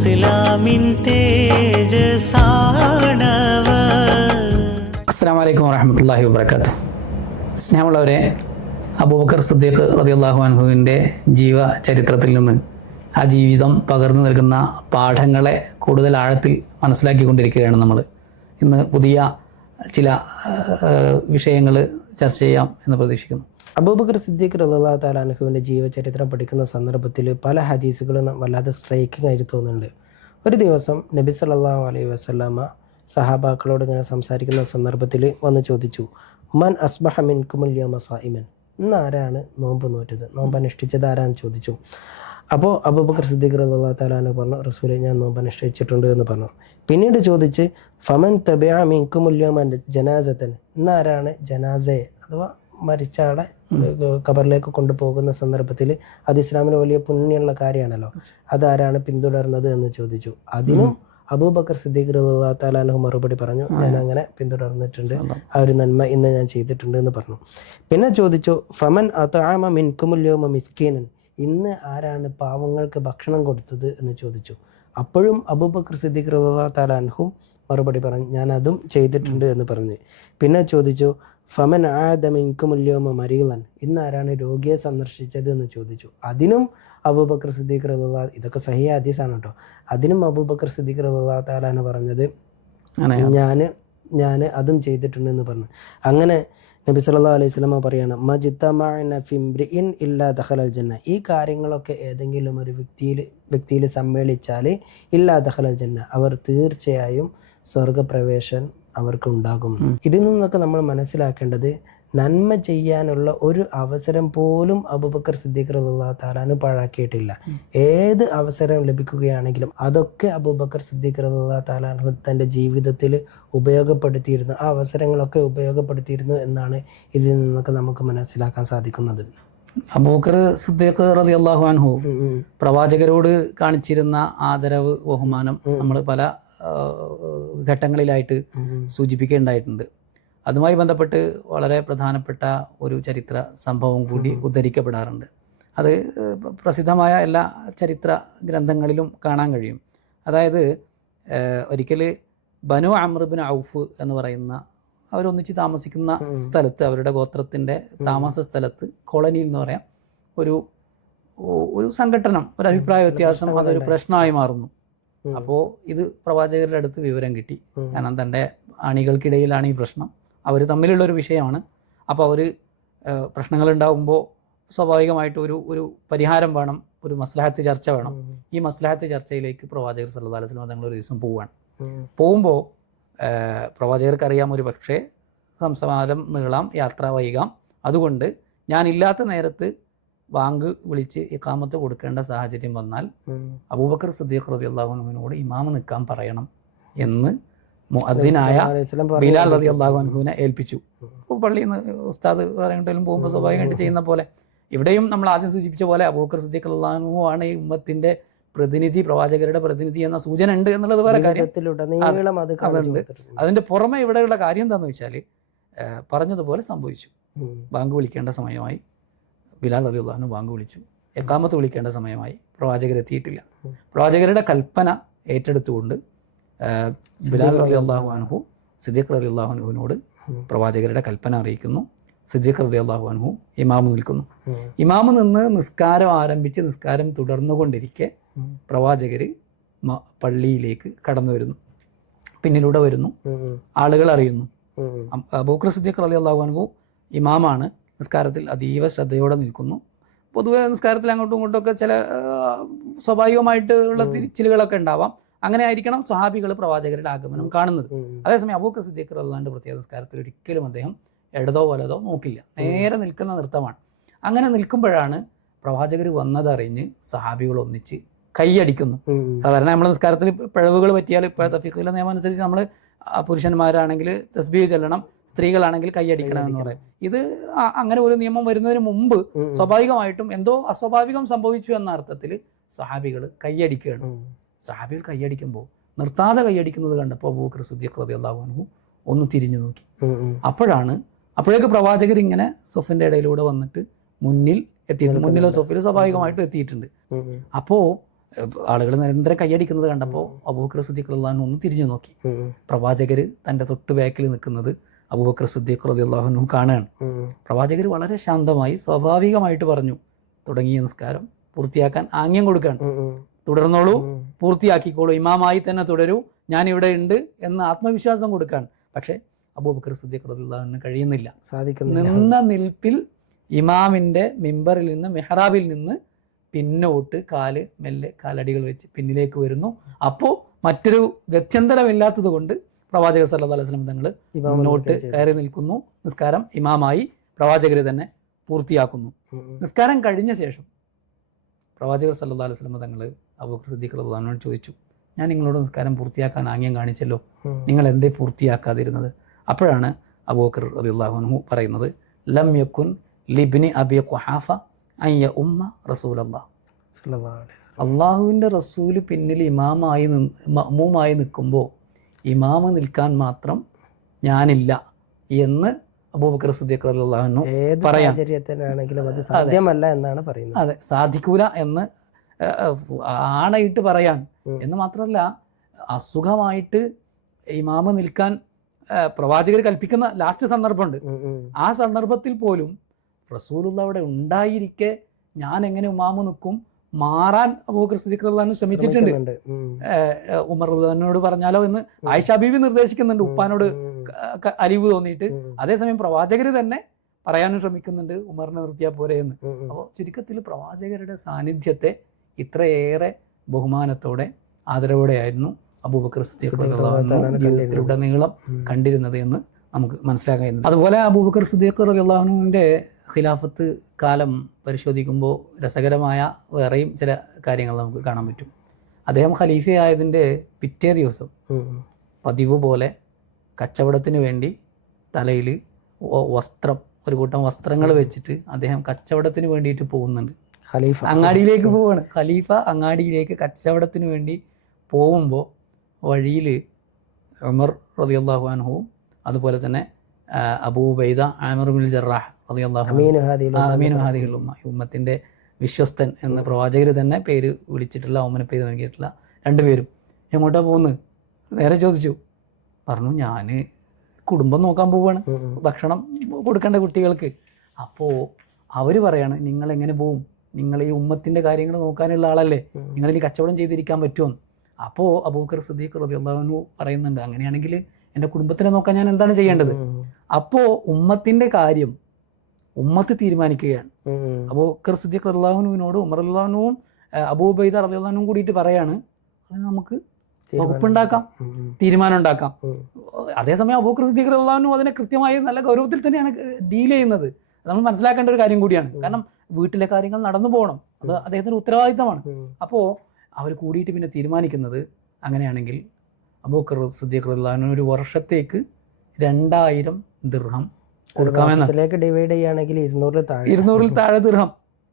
ഇസ്ലാമിൻ തേജസാണവർ അസ്സാം വലൈക്കും വറഹമത്തല്ലാഹി വാബർക്കാത്തു സ്നേഹമുള്ളവരെ അബൂബക്കർ സിദ്ദീഖ് റളിയല്ലാഹു അൻഹുവിന്റെ ജീവ ചരിത്രത്തിൽ നിന്ന് ആ ജീവിതം പകർന്നു നൽകുന്ന പാഠങ്ങളെ കൂടുതൽ ആഴത്തിൽ മനസ്സിലാക്കിക്കൊണ്ടിരിക്കുകയാണ് നമ്മൾ ഇന്ന് പുതിയ ചില വിഷയങ്ങൾ ചർച്ച ചെയ്യാം എന്ന് പ്രതീക്ഷിക്കുന്നു. അബൂബക്കർ സിദ്ദീഖ് റല്ലാ താലാനുഹുവിന്റെ ജീവചരിത്രം പഠിക്കുന്ന സന്ദർഭത്തിൽ പല ഹദീസുകളും വല്ലാതെ സ്ട്രൈക്കിംഗ് ആയിട്ട് തോന്നുന്നുണ്ട്. ഒരു ദിവസം നബി സല്ലാ അലൈഹി വസ്ലാമ സഹാബാക്കളോട് ഇങ്ങനെ സംസാരിക്കുന്ന സന്ദർഭത്തിൽ വന്ന് ചോദിച്ചു മൻ അസ്ബഹമിൻ മിൻകുമുൽ യൗമ സായിമൻ ഇന്ന് ആരാണ് നോമ്പ് നോറ്റത്? നോമ്പ് അനുഷ്ഠിച്ചത് ആരാന്ന് ചോദിച്ചു. അപ്പോൾ അബൂബക്കർ സിദ്ദീഖ് റല്ലാ താലാനു പറഞ്ഞു റസൂലെ ഞാൻ നോമ്പ് അനുഷ്ഠിച്ചിട്ടുണ്ട് എന്ന് പറഞ്ഞു. പിന്നീട് ചോദിച്ച് ഫമൻ തബിയാമിൻ മിൻകുമുൽ യൗമ ജനാസത്തൻ ഇന്ന് ആരാണ് ജനാസയെ അഥവാ മരിച്ച ആളെ ഖബറിലേക്ക് കൊണ്ടുപോകുന്ന സന്ദർഭത്തിൽ അത് ഇസ്ലാമിന് വലിയ പുണ്യമുള്ള കാര്യമാണല്ലോ. അതാരാണ് പിന്തുടർന്നത് എന്ന് ചോദിച്ചു. അതിനും അബൂബക്കർ സിദ്ദീഖ് അൻഹു മറുപടി പറഞ്ഞു ഞാൻ അങ്ങനെ പിന്തുടർന്നിട്ടുണ്ട്. ആ ഒരു നന്മ ഇന്ന് ഞാൻ ചെയ്തിട്ടുണ്ട് എന്ന് പറഞ്ഞു. പിന്നെ ചോദിച്ചു ഫമൻ യൗമ മിസ്കീനൻ? ഇന്ന് ആരാണ് പാവങ്ങൾക്ക് ഭക്ഷണം കൊടുത്തത്? എന്ന് ചോദിച്ചു. അപ്പോഴും അബൂബക്കർ സിദ്ദീഖ് റളിയല്ലാഹു താലാൻഹു മറുപടി പറഞ്ഞു ഞാൻ അതും ചെയ്തിട്ടുണ്ട് എന്ന് പറഞ്ഞു. പിന്നെ ചോദിച്ചു ഫമൻ ആദമിൻകുമുല്യോമ മരീളൻ. ഇന്ന് ആരാണ് രോഗിയെ സന്ദർശിച്ചത് എന്ന് ചോദിച്ചു. അതിനും അബൂബക്കർ സിദ്ദീഖ് റബുല്ലാ ഇതൊക്കെ സഹി ഹദീസാണ് കേട്ടോ അതിനും അബൂബക്കർ സിദ്ദീഖ് റബുല്ലാ താലാണ് പറഞ്ഞത് ഞാൻ ഞാൻ അതും ചെയ്തിട്ടുണ്ടെന്ന് പറഞ്ഞു. അങ്ങനെ നബി സല്ലാ അലൈഹി സ്വലമ പറയാണ് മജിത്തമാൻ ഇല്ലാ ദഹലൽ ജന്ന. ഈ കാര്യങ്ങളൊക്കെ ഏതെങ്കിലും ഒരു വ്യക്തിയിൽ വ്യക്തിയിൽ സമ്മേളിച്ചാൽ ഇല്ലാ ദഹലൽ ജന്ന. അവർ തീർച്ചയായും സ്വർഗപ്രവേശൻ അവർക്ക് ഉണ്ടാകും ഇതിൽ നിന്നൊക്കെ നമ്മൾ മനസ്സിലാക്കേണ്ടത് നന്മ ചെയ്യാനുള്ള ഒരു അവസരം പോലും അബുബക്കർ സിദ്ദീഖ് റളിയല്ലാഹു താലാന് പാഴാക്കിയിട്ടില്ല. ഏത് അവസരം ലഭിക്കുകയാണെങ്കിലും അതൊക്കെ അബുബക്കർ സിദ്ദീഖ് റളിയല്ലാഹു താലാൻ തന്റെ ജീവിതത്തിൽ ഉപയോഗപ്പെടുത്തിയിരുന്നു. ആ അവസരങ്ങളൊക്കെ ഉപയോഗപ്പെടുത്തിയിരുന്നു എന്നാണ് ഇതിൽ നിന്നൊക്കെ നമുക്ക് മനസ്സിലാക്കാൻ സാധിക്കുന്നത്. അബൂക്കർ സിദ്ദീഖ് റളിയല്ലാഹു അൻഹു ഉം ഉം. പ്രവാചകരോട് കാണിച്ചിരുന്ന ആദരവ് ബഹുമാനം നമ്മൾ പല ഘട്ടങ്ങളിലായിട്ട് സൂചിപ്പിക്കേണ്ടായിട്ടുണ്ട്. സൂചിപ്പിക്കുകയുണ്ടായിട്ടുണ്ട് അതുമായി ബന്ധപ്പെട്ട് വളരെ പ്രധാനപ്പെട്ട ഒരു ചരിത്ര സംഭവം കൂടി ഉദ്ധരിക്കപ്പെടാറുണ്ട്. അത് പ്രസിദ്ധമായ എല്ലാ ചരിത്ര ഗ്രന്ഥങ്ങളിലും കാണാൻ കഴിയും. അതായത് ഒരിക്കൽ ബനു അമ്രബിൻ ഔഫ് എന്ന് പറയുന്ന അവരൊന്നിച്ച് താമസിക്കുന്ന സ്ഥലത്ത് അവരുടെ ഗോത്രത്തിന്റെ താമസ സ്ഥലത്ത് കോളനി എന്ന് പറയാം ഒരു ഒരു സംഘടനം ഒരു അഭിപ്രായ വ്യത്യാസം അതൊരു പ്രശ്നമായി മാറുന്നു. അപ്പോൾ ഇത് പ്രവാചകരുടെ അടുത്ത് വിവരം കിട്ടി. കാരണം തന്റെ അണികൾക്കിടയിലാണ് ഈ പ്രശ്നം. അവർ തമ്മിലുള്ള ഒരു വിഷയമാണ്. അപ്പോൾ അവർ പ്രശ്നങ്ങൾ ഉണ്ടാകുമ്പോൾ സ്വാഭാവികമായിട്ട് ഒരു ഒരു പരിഹാരം വേണം. ഒരു മസ്ലഹത്ത് ചർച്ച വേണം. ഈ മസ്ലഹത്ത് ചർച്ചയിലേക്ക് പ്രവാചകർ സല്ലല്ലാഹു അലൈഹി തങ്ങൾ ഒരു ദിവസം പോവുകയാണ്. പോകുമ്പോൾ പ്രവാചകർക്ക് അറിയാം ഒരു പക്ഷേ സംസാരം നീളാം യാത്ര വൈകാം. അതുകൊണ്ട് ഞാനില്ലാത്ത നേരത്ത് ബാങ്ക് വിളിച്ച് ഇക്കാമത്ത് കൊടുക്കേണ്ട സാഹചര്യം വന്നാൽ അബൂബക്കർ സിദ്ദീഖ് റതി അള്ളാഹുനുവിനോട് ഇമാമ് നിൽക്കാൻ പറയണം എന്ന് അതിനായ ബിലാൽ റതി അള്ളാഹുനുവിനെ ഏൽപ്പിച്ചു. അപ്പോൾ പള്ളിയിൽ നിന്ന് ഉസ്താദ് പറയണ്ടെങ്കിലും പോകുമ്പോൾ സ്വാഭാവികമായിട്ട് ചെയ്യുന്ന പോലെ. ഇവിടെയും നമ്മൾ ആദ്യം സൂചിപ്പിച്ച പോലെ അബൂബക്കർ സിദ്ദീഖ് അള്ളാഹു ആണ് ഈ ഉമ്മത്തിന്റെ പ്രതിനിധി പ്രവാചകരുടെ പ്രതിനിധി എന്ന സൂചന ഉണ്ട് എന്നുള്ളത് വേറെ കാര്യം. അതുണ്ട്. അതിന്റെ പുറമെ ഇവിടെയുള്ള കാര്യം എന്താണെന്ന് വെച്ചാൽ പറഞ്ഞതുപോലെ സംഭവിച്ചു. ബാങ്ക് വിളിക്കേണ്ട സമയമായി. ബിലാൽ റതി അള്ളാഹുനു ബാങ്ക് വിളിച്ചു. എക്കാമത്ത് വിളിക്കേണ്ട സമയമായി. പ്രവാചകർ എത്തിയിട്ടില്ല പ്രവാചകരുടെ കൽപ്പന ഏറ്റെടുത്തുകൊണ്ട് ബിലാൽ റതി അള്ളാഹു അൻഹു സിദ്ദീഖ് റതി അള്ളാഹു അനുഹുവിനോട് പ്രവാചകരുടെ കൽപ്പന അറിയിക്കുന്നു. സിദ്ദീഖ് റതി അള്ളാഹു അൻഹു ഇമാമ് നിൽക്കുന്നു. ഇമാമ് നിന്ന് നിസ്കാരം ആരംഭിച്ച് നിസ്കാരം തുടർന്നുകൊണ്ടിരിക്കെ. പ്രവാചകർ പള്ളിയിലേക്ക് കടന്നു വരുന്നു. പിന്നിലൂടെ വരുന്നു. ആളുകൾ അറിയുന്നു. ഉം. സിദ്ദീഖ് അബൂബക്കർ അള്ളാഹു അള്ളാഹുഅൻഹു ഇമാമാണ്. നിസ്കാരത്തിൽ അതീവ ശ്രദ്ധയോടെ നിൽക്കുന്നു. പൊതുവെ നിസ്കാരത്തിൽ അങ്ങോട്ടും ഇങ്ങോട്ടും ഒക്കെ ചില സ്വാഭാവികമായിട്ടുള്ള തിരിച്ചിലുകളൊക്കെ ഉണ്ടാവാം. അങ്ങനെ ആയിരിക്കണം സഹാബികൾ പ്രവാചകരുടെ ആഗമനം കാണുന്നത്. അതേസമയം അബൂക്ക സിദ്ദീഖ് അള്ളാന്റെ പ്രത്യേക നിസ്കാരത്തിൽ ഒരിക്കലും അദ്ദേഹം ഇടതോ വലതോ നോക്കില്ല. നേരെ നിൽക്കുന്ന നൃത്തമാണ്. അങ്ങനെ നിൽക്കുമ്പോഴാണ് പ്രവാചകർ വന്നതറിഞ്ഞ് സഹാബികൾ ഒന്നിച്ച് കൈയടിക്കുന്നു. സാധാരണ നമ്മൾ നിസ്കാരത്തിൽ പിഴവുകൾ പറ്റിയാൽ ഇപ്പോഴത്തെ ഫിഖിലെ നിയമം അനുസരിച്ച് നമ്മൾ പുരുഷന്മാരാണെങ്കിൽ തസ്ബീഹ് ചെല്ലണം സ്ത്രീകളാണെങ്കിൽ കൈയടിക്കണം എന്ന് പറയും. ഇത് അങ്ങനെ ഒരു നിയമം വരുന്നതിന് മുമ്പ് സ്വാഭാവികമായിട്ടും എന്തോ അസ്വാഭാവികം സംഭവിച്ചു എന്ന അർത്ഥത്തിൽ സഹാബികൾ കൈയടിക്കുകയാണ്. സഹാബികൾ കൈയടിക്കുമ്പോൾ നിർത്താതെ കൈയടിക്കുന്നത് കണ്ടപ്പോൾ അബൂബക്കർ സിദ്ദീഖ് റളിയല്ലാഹു അൻഹു ഒന്ന് തിരിഞ്ഞു നോക്കി. അപ്പോഴാണ് അപ്പോഴേക്ക് പ്രവാചകർ ഇങ്ങനെ സൊഫിന്റെ ഇടയിലൂടെ വന്നിട്ട് മുന്നിൽ എത്തിയിട്ടുണ്ട്. മുന്നിലെ സൊഫിൽ സ്വാഭാവികമായിട്ടും എത്തിയിട്ടുണ്ട്. അപ്പോൾ ആളുകൾ നിരന്തരം കൈയടിക്കുന്നത് കണ്ടപ്പോൾ അബൂബക്കർ സിദ്ദീഖ് റളിയല്ലാഹു ഒന്ന് തിരിഞ്ഞു നോക്കി. പ്രവാചകർ തന്റെ തൊട്ട് ബാക്കിൽ നിൽക്കുന്നത് അബൂബക്കർ സിദ്ദീഖ് റളിയല്ലാഹു കാണുകയാണ് പ്രവാചകർ വളരെ ശാന്തമായി സ്വാഭാവികമായിട്ട് പറഞ്ഞു തുടങ്ങിയ നിസ്കാരം പൂർത്തിയാക്കാൻ ആംഗ്യം കൊടുക്കുകയാണ് തുടർന്നോളൂ പൂർത്തിയാക്കിക്കോളൂ ഇമാമായി തന്നെ തുടരൂ ഞാൻ ഇവിടെ ഉണ്ട് എന്ന് ആത്മവിശ്വാസം കൊടുക്കുകയാണ് പക്ഷേ അബൂബക്കർ സിദ്ദീഖ് റളിയല്ലാഹുവിന് കഴിയുന്നില്ല. സാധിക്കുന്നു നിന്ന നിൽപ്പിൽ ഇമാമിന്റെ മിമ്പറിൽ നിന്ന് മെഹ്റാബിൽ നിന്ന് പിന്നോട്ട് കാൽ മെല്ലെ കാലടികൾ വെച്ച് പിന്നിലേക്ക് വരുന്നു. അപ്പോൾ മറ്റൊരു ഗത്യന്തരമില്ലാത്തത് കൊണ്ട് പ്രവാചക അലൈഹി വസല്ലം തങ്ങൾ മുന്നോട്ട് കയറി നിൽക്കുന്നു. നിസ്കാരം ഇമാമായി പ്രവാചകരെ തന്നെ പൂർത്തിയാക്കുന്നു. നിസ്കാരം കഴിഞ്ഞ ശേഷം പ്രവാചകർ അലൈഹി വസല്ലം തങ്ങൾ അബൂബക്കർ സിദ്ദീഖ് റളിയല്ലാഹുവിനോട് ചോദിച്ചു ഞാൻ നിങ്ങളോട് നിസ്കാരം പൂർത്തിയാക്കാൻ ആംഗ്യം കാണിച്ചല്ലോ. നിങ്ങൾ എന്തേ പൂർത്തിയാക്കാതിരുന്നത്? അപ്പോഴാണ് അബൂബക്കർ റളിയല്ലാഹു പറയുന്നത് ലം യക്കുൻ ലിബ്നി അബി ഖുഹാഫ അയ്യ ഉമ്മ റസൂൽ അള്ളാഹ്. അള്ളാഹുവിന്റെ റസൂൽ പിന്നിൽ ഇമാമായി നിന്ന് മഅ്മൂമായി നിൽക്കുമ്പോൾ ഇമാമ നിൽക്കാൻ മാത്രം ഞാനില്ല എന്ന് അബൂബക്കർ സിദ്ദീഖ് പറയാം. സാഹചര്യത്തിലാണെങ്കിലും അത് സാധ്യമല്ല എന്നാണ് പറയുന്നത് അതെ സാധിക്കൂല എന്ന് ആണയിട്ട് പറയാൻ എന്ന് മാത്രമല്ല അസുഖമായിട്ട് ഇമാമ നിൽക്കാൻ പ്രവാചകർ കൽപ്പിക്കുന്ന ലാസ്റ്റ് സന്ദർഭമുണ്ട്. ആ സന്ദർഭത്തിൽ പോലും റസൂലുള്ള അവിടെ ഉണ്ടായിരിക്കെ ഞാൻ എങ്ങനെ ഉമാമ നിൽക്കും മാറാൻ അബൂബക്കർ സിദ്ദീഖ് റളിയല്ലാഹു ശ്രമിച്ചിട്ടുണ്ട്. ഉമർ റളിയല്ലാഹുവിനോട് പറഞ്ഞാലോ എന്ന് ആയിഷ ബീവി നിർദ്ദേശിക്കുന്നുണ്ട് ഉപ്പാനോട് അലിവ് തോന്നിയിട്ട്. അതേസമയം പ്രവാചകർ തന്നെ പറയാനും ശ്രമിക്കുന്നുണ്ട് ഉമറിനെ നിർത്തിയാൽ പോരെ എന്ന്. അപ്പോൾ ചുരുക്കത്തിൽ പ്രവാചകരുടെ സാന്നിധ്യത്തെ ഇത്രയേറെ ബഹുമാനത്തോടെ ആദരവോടെയായിരുന്നു അബൂബക്കർ സിദ്ദീഖ് ജീവിതത്തിലുടനീളം കണ്ടിരുന്നത് എന്ന് നമുക്ക് മനസ്സിലാക്കാൻ അതുപോലെ അബൂബക്കർ സിദ്ദീഖ് റളിയല്ലാഹുവിന്റെ ഖിലാഫത്ത് കാലം പരിശോധിക്കുമ്പോൾ രസകരമായ വേറെയും ചില കാര്യങ്ങൾ നമുക്ക് കാണാൻ പറ്റും. അദ്ദേഹം ഖലീഫയായതിന്റെ പിറ്റേ ദിവസം. പതിവ് പോലെ കച്ചവടത്തിന് വേണ്ടി തലയിൽ വസ്ത്രം ഒരു കൂട്ടം വസ്ത്രങ്ങൾ വെച്ചിട്ട് അദ്ദേഹം കച്ചവടത്തിന് വേണ്ടിയിട്ട് പോകുന്നുണ്ട്. ഖലീഫ. അങ്ങാടിയിലേക്ക് പോവാണ്. ഖലീഫ അങ്ങാടിയിലേക്ക് കച്ചവടത്തിന് വേണ്ടി പോകുമ്പോൾ വഴിയിൽ ഉമർ റളിയല്ലാഹു അൻഹുവും അതുപോലെ തന്നെ Abu Ubaidah Abu Ubaidah Amir bin Jarrah റളിയല്ലാഹു അൻഹു അമീനു ഹാദിയിൽ ആ, അമീനു ഹാദികൾ ഉമ്മ ഈ ഉമ്മത്തിന്റെ വിശ്വസ്തൻ എന്ന പ്രവാചകർ തന്നെ പേര് വിളിച്ചിട്ടുള്ള ഓമന പേര് നൽകിയിട്ടുള്ള രണ്ടുപേരും എങ്ങോട്ടാ പോകുന്നത് നേരെ ചോദിച്ചു. പറഞ്ഞു ഞാൻ കുടുംബം നോക്കാൻ പോവുകയാണ്. ഭക്ഷണം കൊടുക്കേണ്ട കുട്ടികൾക്ക്. അപ്പോൾ അവർ പറയാണ് നിങ്ങൾ എങ്ങനെ പോവും? നിങ്ങൾ ഈ ഉമ്മത്തിന്റെ കാര്യങ്ങൾ നോക്കാനുള്ള ആളല്ലേ? നിങ്ങൾ ഇനി കച്ചവടം ചെയ്തിരിക്കാൻ പറ്റുമോ? അപ്പോൾ അബൂക്കർ സിദ്ദീഖ് റളിയല്ലാഹു പറയുന്നുണ്ട് അങ്ങനെയാണെങ്കിൽ എന്റെ കുടുംബത്തിനെ നോക്കാൻ ഞാൻ എന്താണ് ചെയ്യേണ്ടത്? അപ്പോ അപ്പോൾ ഉമ്മത്തിന്റെ കാര്യം ഉമ്മത്ത് തീരുമാനിക്കുകയാണ്. അബൂബക്കർ സിദ്ദീഖ് റളിയല്ലാഹുവിനോട് ഉമർ അള്ളാഹുനും അബൂബൈദ റളിയല്ലാഹുനും കൂടിയിട്ട് പറയാണ്. അതിന് നമുക്ക് വകുപ്പുണ്ടാക്കാം. ഉം, ഉം. തീരുമാനം ഉണ്ടാക്കാം. അതേസമയം അബൂബക്കർ സിദ്ദീഖ് അള്ളാഹുനും അതിനെ കൃത്യമായി നല്ല ഗൗരവത്തിൽ തന്നെയാണ് ഡീൽ ചെയ്യുന്നത്. നമ്മൾ മനസ്സിലാക്കേണ്ട ഒരു കാര്യം കൂടിയാണ്. കാരണം വീട്ടിലെ കാര്യങ്ങൾ നടന്നു പോകണം. അത് അദ്ദേഹത്തിന്റെ ഉത്തരവാദിത്തമാണ്. അപ്പോൾ അവർ കൂടിയിട്ട് പിന്നെ തീരുമാനിക്കുന്നത് അങ്ങനെയാണെങ്കിൽ അബൂക്കർ സിദ്ദീഖ് റളിയല്ലാഹു ഒരു വർഷത്തേക്ക് രണ്ടായിരം ദിർഹം കൊടുക്കാമെന്ന്. ഡിവൈഡ് ചെയ്യുകയാണെങ്കിൽ ഇരുന്നൂറിൽ താഴെ. ഇരുന്നൂറിൽ താഴെ ദിർഹം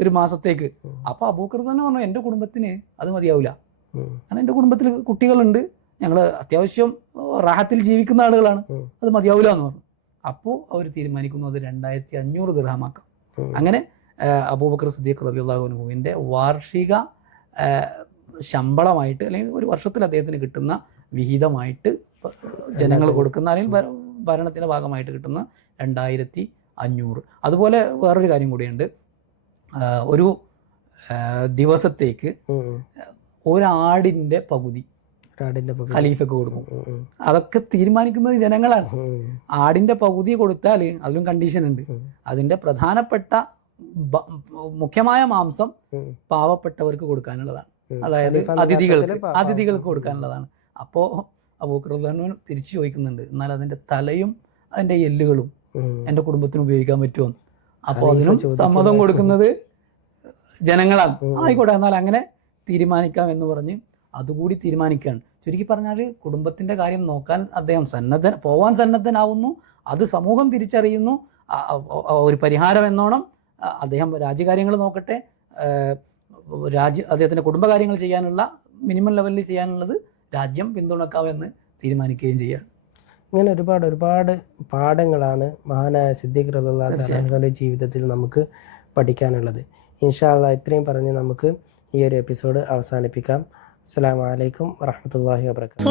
ഒരു മാസത്തേക്ക്. അപ്പൊ അബൂക്കർ തന്നെ പറഞ്ഞു എന്റെ കുടുംബത്തിന് അത് മതിയാവില്ല. കാരണം എന്റെ കുടുംബത്തിൽ കുട്ടികളുണ്ട്. ഞങ്ങൾ അത്യാവശ്യം റാഹത്തിൽ ജീവിക്കുന്ന ആളുകളാണ്. അത് മതിയാവില്ല എന്ന് പറഞ്ഞു. അപ്പോൾ അവർ തീരുമാനിക്കുന്നു അത് രണ്ടായിരത്തി അഞ്ഞൂറ് ദിർഹമാക്കാം അങ്ങനെ അബൂബക്കർ സിദ്ദീഖ് റബിയുള്ളാഹുനുവിന്റെ വാർഷിക ശമ്പളമായിട്ട് അല്ലെങ്കിൽ ഒരു വർഷത്തിൽ അദ്ദേഹത്തിന് കിട്ടുന്ന വിഹിതമായിട്ട് ജനങ്ങൾ കൊടുക്കുന്ന അല്ലെങ്കിൽ ഭരണത്തിന്റെ ഭാഗമായിട്ട് കിട്ടുന്ന രണ്ടായിരത്തി അഞ്ഞൂറ്. അതുപോലെ വേറൊരു കാര്യം കൂടിയുണ്ട്. ഒരു ദിവസത്തേക്ക്. ഒരാടിന്റെ പകുതി ഖലീഫക്ക് കൊടുക്കും. അതൊക്കെ തീരുമാനിക്കുന്നത് ജനങ്ങളാണ്. ആടിന്റെ പകുതി കൊടുത്താൽ അതിലും കണ്ടീഷൻ ഉണ്ട്. അതിന്റെ പ്രധാനപ്പെട്ട മുഖ്യമായ മാംസം. പാവപ്പെട്ടവർക്ക് കൊടുക്കാനുള്ളതാണ്. അതായത് അതിഥികൾക്ക് അതിഥികൾക്ക്. കൊടുക്കാനുള്ളതാണ്. അപ്പോൾ അബൂഖർദാനു തിരിച്ചു ചോദിക്കുന്നുണ്ട് എന്നാൽ അതിന്റെ തലയും അതിന്റെ എല്ലുകളും എന്റെ എന്റെ കുടുംബത്തിന് ഉപയോഗിക്കാൻ പറ്റുമോ? അപ്പോൾ അതിനും സമ്മതം കൊടുക്കുന്നത് ജനങ്ങളാണ്. ആയിക്കോട്ടെ എന്നാൽ അങ്ങനെ തീരുമാനിക്കാം എന്ന് പറഞ്ഞ് അതുകൂടി തീരുമാനിക്കുകയാണ്. ചുരുക്കി പറഞ്ഞാൽ കുടുംബത്തിന്റെ കാര്യം നോക്കാൻ അദ്ദേഹം സന്നദ്ധൻ പോവാൻ സന്നദ്ധനാവുന്നു. അത് സമൂഹം തിരിച്ചറിയുന്നു. ഒരു പരിഹാരം എന്നോണം അദ്ദേഹം രാജ്യകാര്യങ്ങൾ നോക്കട്ടെ. രാജ്യ അദ്ദേഹത്തിന്റെ കുടുംബകാര്യങ്ങൾ ചെയ്യാനുള്ള മിനിമം ലെവലിൽ ചെയ്യാനുള്ളത് രാജ്യം പിന്തുണക്കാമെന്ന് തീരുമാനിക്കുകയും ചെയ്യുക ഇങ്ങനെ ഒരുപാട് ഒരുപാട് പാഠങ്ങളാണ് മഹാനായ സിദ്ദീഖ് റബുല്ലാഹുവിന്റെ ജീവിതത്തിൽ നമുക്ക് പഠിക്കാനുള്ളത്. ഇൻഷാല്ല ഇത്രയും പറഞ്ഞ് നമുക്ക് ഈ ഒരു എപ്പിസോഡ് അവസാനിപ്പിക്കാം. അസ്സാം വലൈക്കും വാഹമത്തല്ലാഹി വാബർക്കാത്തു